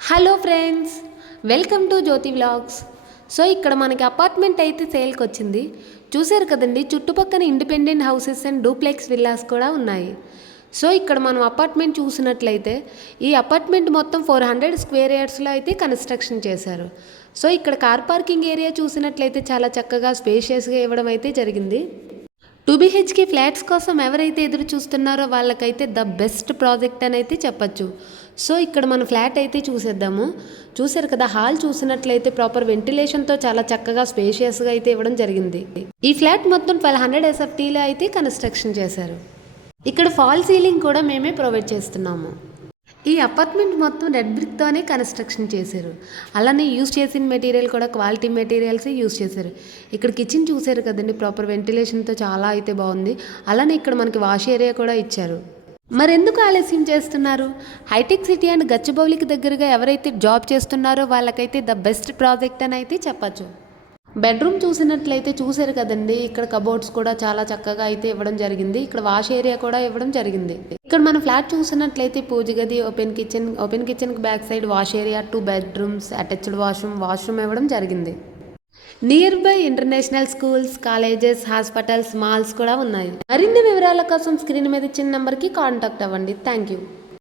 Hello friends, welcome to Jyothi vlogs. So ఇక్కడ మనకి apartment అయితే సేల్కి వచ్చింది. చూసారు కదండి, చుట్టుపక్కల independent houses and duplex villas కూడా ఉన్నాయి. సో ఇక్కడ మనం అపార్ట్మెంట్ చూసినట్లయితే ఈ అపార్ట్మెంట్ మొత్తం 400 స్క్వేర్ యార్డ్స్లో అయితే కన్స్ట్రక్షన్ చేశారు. సో ఇక్కడ కార్ పార్కింగ్ ఏరియా చూసినట్లయితే చాలా చక్కగా స్పేషియస్గా ఇవ్వడం అయితే జరిగింది. 2 BHK ఫ్లాట్స్ కోసం ఎవరైతే ఎదురు చూస్తున్నారో వాళ్ళకైతే ద బెస్ట్ ప్రాజెక్ట్ అని అయితే చెప్పచ్చు. సో ఇక్కడ మన ఫ్లాట్ అయితే చూసేద్దాము. చూసారు కదా, హాల్ చూసినట్లయితే ప్రాపర్ వెంటిలేషన్తో చాలా చక్కగా స్పేషియస్గా అయితే ఇవ్వడం జరిగింది. ఈ ఫ్లాట్ మొత్తం 1200 SFTలో అయితే కన్స్ట్రక్షన్ చేశారు. ఇక్కడ ఫాల్ సీలింగ్ కూడా మేమే ప్రొవైడ్ చేస్తున్నాము. ఈ అపార్ట్మెంట్ మొత్తం రెడ్ బ్రిక్తోనే కన్స్ట్రక్షన్ చేశారు. అలానే యూజ్ చేసిన మెటీరియల్ కూడా క్వాలిటీ మెటీరియల్సే యూజ్ చేశారు. ఇక్కడ కిచెన్ చూసారు కదండి, ప్రాపర్ వెంటిలేషన్తో చాలా అయితే బాగుంది. అలానే ఇక్కడ మనకి వాష్ ఏరియా కూడా ఇచ్చారు. మరెందుకు ఆలస్యం చేస్తున్నారు? హైటెక్ సిటీ అండ్ గచ్చిబౌలికి దగ్గరగా ఎవరైతే జాబ్ చేస్తున్నారో వాళ్ళకైతే ద బెస్ట్ ప్రాజెక్ట్ అని అయితే చెప్పచ్చు. బెడ్రూమ్ చూసినట్లయితే చూసారు కదండి, ఇక్కడ కబోర్డ్స్ కూడా చాలా చక్కగా అయితే ఇవ్వడం జరిగింది. ఇక్కడ వాష్ ఏరియా కూడా ఇవ్వడం జరిగింది. ఇక్కడ మన ఫ్లాట్ చూసినట్లయితే పూజ గది, open kitchen back side wash area, 2 bedrooms, attached washroom ఇవ్వడం జరిగింది. Near by international schools, colleges, hospitals, malls కూడా ఉన్నాయి. మరిన్ని వివరాల కోసం స్క్రీన్ మీద ఇచ్చిన నెంబర్కి కాంటాక్ట్ అవ్వండి. Thank you.